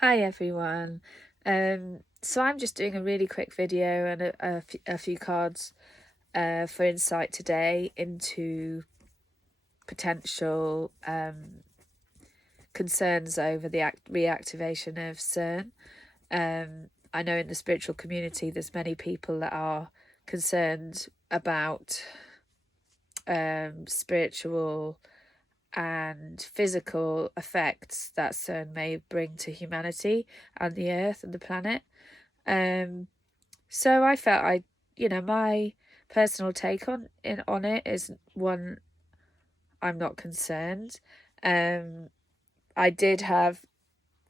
Hi everyone. So I'm just doing a really quick video and a few cards for insight today into potential concerns over the reactivation of Cern. I know in the spiritual community there's many people that are concerned about spiritual and physical effects that Cern may bring to humanity and the earth and the planet. So I felt my personal take on it is one, I'm not concerned. I did have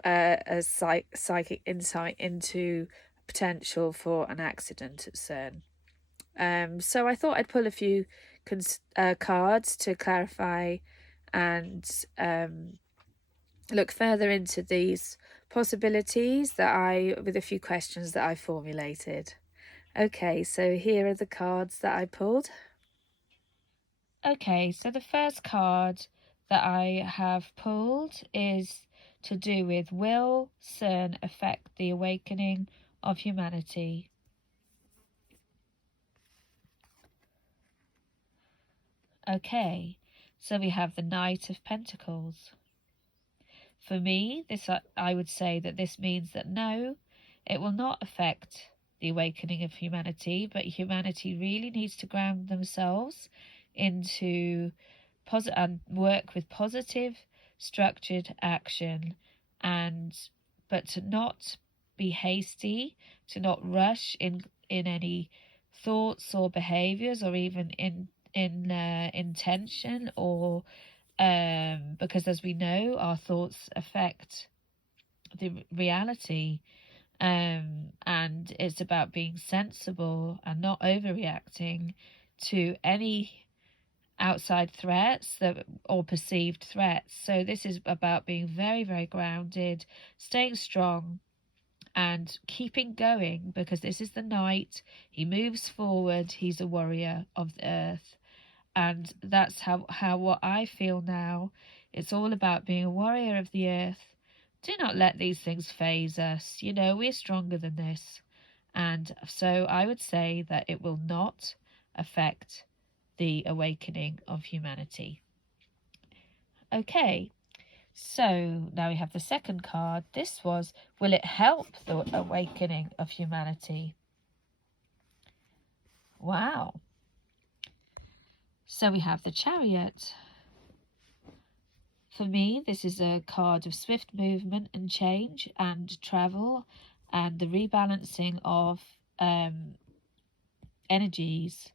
a psychic insight into potential for an accident at Cern. So I thought I'd pull a few cards to clarify and look further into these possibilities with a few questions that I formulated. Okay, so here are the cards that I pulled. Okay, so the first card that I have pulled is to do with, will Cern affect the awakening of humanity? Okay, so we have the Knight of Pentacles. For me, I would say that this means that no, it will not affect the awakening of humanity, but humanity really needs to ground themselves into and work with positive, structured action, but to not be hasty, to not rush in any thoughts or behaviors, or even in intention, or because, as we know, our thoughts affect the reality, and it's about being sensible and not overreacting to any outside threats or perceived threats. So this is about being very, very grounded, staying strong and keeping going, because this is the Knight. He moves forward. He's a warrior of the earth. And that's how what I feel now. It's all about being a warrior of the earth. Do not let these things phase us. You know, we're stronger than this. And so I would say that it will not affect the awakening of humanity. Okay, so now we have the second card. This was, will it help the awakening of humanity? Wow. So we have the Chariot. For me, this is a card of swift movement and change and travel and the rebalancing of energies,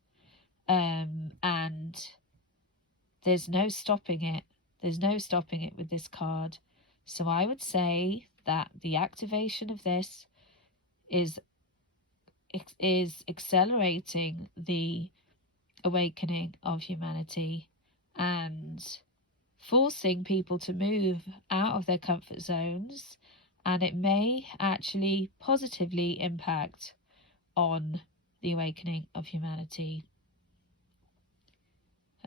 and there's no stopping it. There's no stopping it with this card. So I would say that the activation of this is accelerating the awakening of humanity and forcing people to move out of their comfort zones, and it may actually positively impact on the awakening of humanity.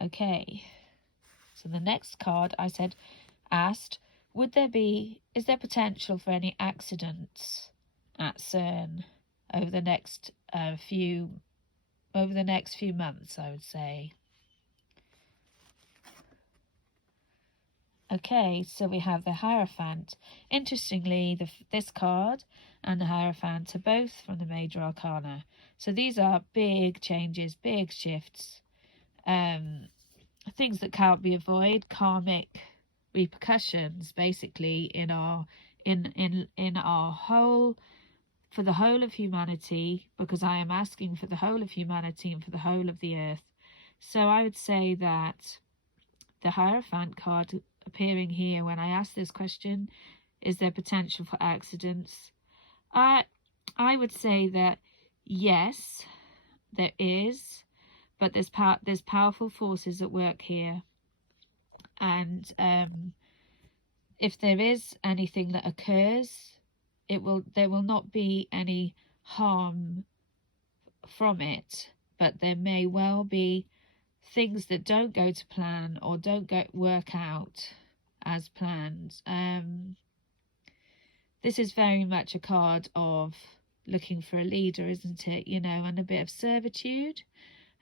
Okay, so the next card I asked, is there potential for any accidents at Cern over the next few months, I would say. Okay, so we have the Hierophant. Interestingly, this card and the Hierophant are both from the Major Arcana. So these are big changes, big shifts, things that can't be avoided, karmic repercussions, basically, in our whole, for the whole of humanity, because I am asking for the whole of humanity and for the whole of the earth. So I would say that the Hierophant card appearing here when I ask this question, is there potential for accidents? I would say that yes, there is, but there's powerful forces at work here, and if there is anything that occurs, there will not be any harm from it, but there may well be things that don't go to plan or don't work out as planned. This is very much a card of looking for a leader, isn't it? You know, and a bit of servitude.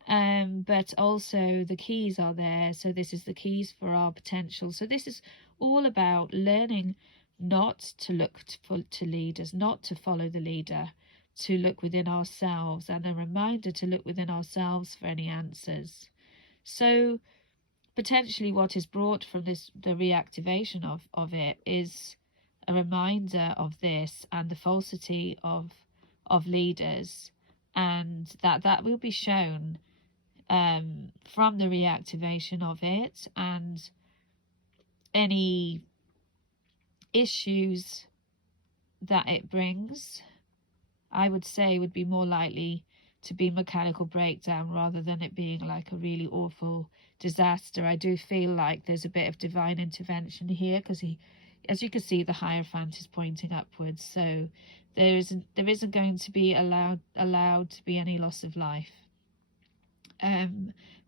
But also the keys are there. So this is the keys for our potential. So this is all about learning not to look to leaders, not to follow the leader, to look within ourselves, and a reminder to look within ourselves for any answers. So potentially what is brought from this, the reactivation of it, is a reminder of this and the falsity of leaders, and that will be shown from the reactivation of it, and any issues that it brings, I would say, would be more likely to be mechanical breakdown rather than it being like a really awful disaster. I do feel like there's a bit of divine intervention here, because he, as you can see, the Hierophant is pointing upwards, so there isn't going to be allowed to be any loss of life.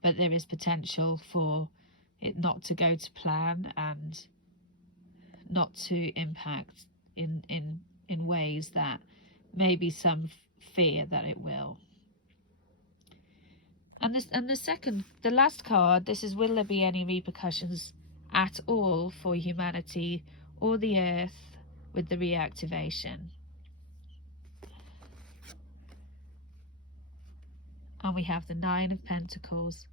But there is potential for it not to go to plan and not to impact in ways that maybe some fear that it will. And the last card, this is, will there be any repercussions at all for humanity or the earth with the reactivation? And we have the Nine of Pentacles,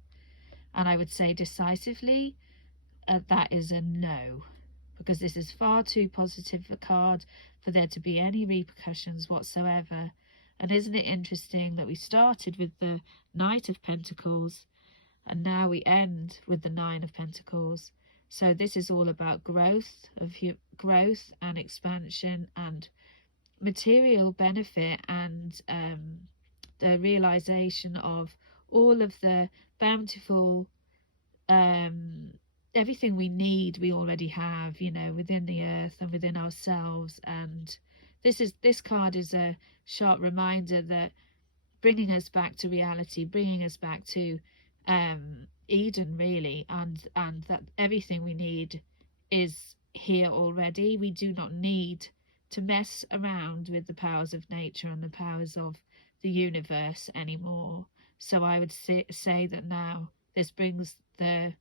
and I would say decisively that is a no, because this is far too positive a card for there to be any repercussions whatsoever. And isn't it interesting that we started with the Knight of Pentacles and now we end with the Nine of Pentacles? So this is all about growth and expansion and material benefit, and the realization of all of the bountiful everything we need, we already have, you know, within the earth and within ourselves. And this card is a sharp reminder that bringing us back to reality, bringing us back to Eden, really, and that everything we need is here already. We do not need to mess around with the powers of nature and the powers of the universe anymore. So I would say that now this brings the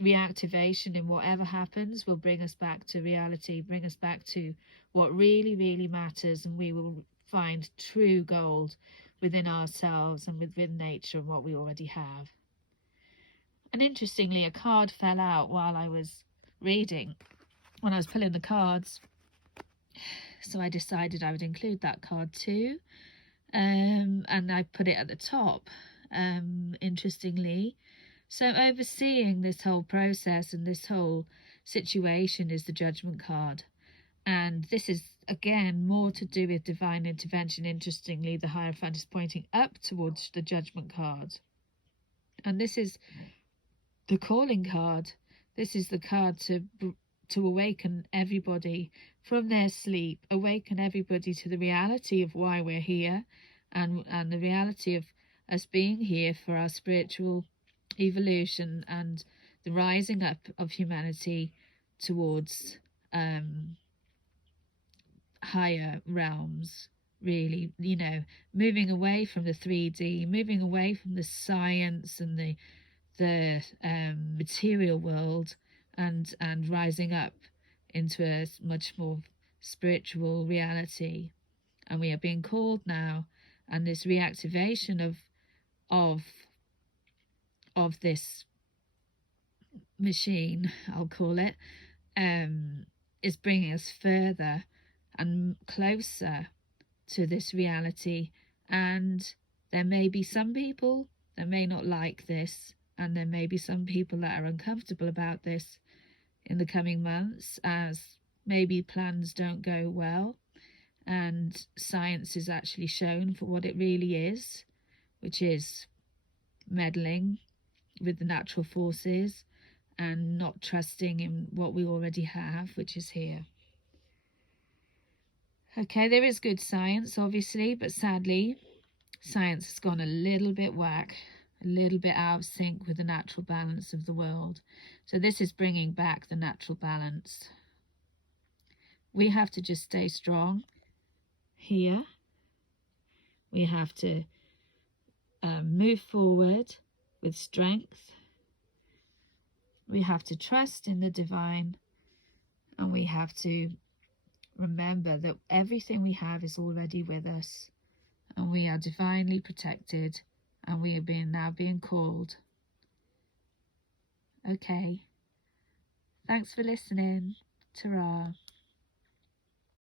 reactivation, in whatever happens, will bring us back to reality, bring us back to what really, really matters, and we will find true gold within ourselves and within nature and what we already have. And interestingly, a card fell out while I was reading, when I was pulling the cards, so I decided I would include that card too, and I put it at the top, interestingly. So overseeing this whole process and this whole situation is the Judgment card. And this is, again, more to do with divine intervention. Interestingly, the Hierophant is pointing up towards the Judgment card. And this is the Calling card. This is the card to awaken everybody from their sleep, awaken everybody to the reality of why we're here, and the reality of us being here for our spiritual evolution and the rising up of humanity towards higher realms, really, you know, moving away from the 3D, moving away from the science and the material world, and rising up into a much more spiritual reality. And we are being called now, and this reactivation of this machine, I'll call it, is bringing us further and closer to this reality. And there may be some people that may not like this, and there may be some people that are uncomfortable about this in the coming months, as maybe plans don't go well and science is actually shown for what it really is, which is meddling with the natural forces and not trusting in what we already have, which is here. Okay, there is good science, obviously, but sadly, science has gone a little bit whack, a little bit out of sync with the natural balance of the world. So this is bringing back the natural balance we have to just stay strong here. We have to move forward with strength. We have to trust in the divine, and we have to remember that everything we have is already with us, and we are divinely protected, and we are now being called. Okay. Thanks for listening. Ta-ra.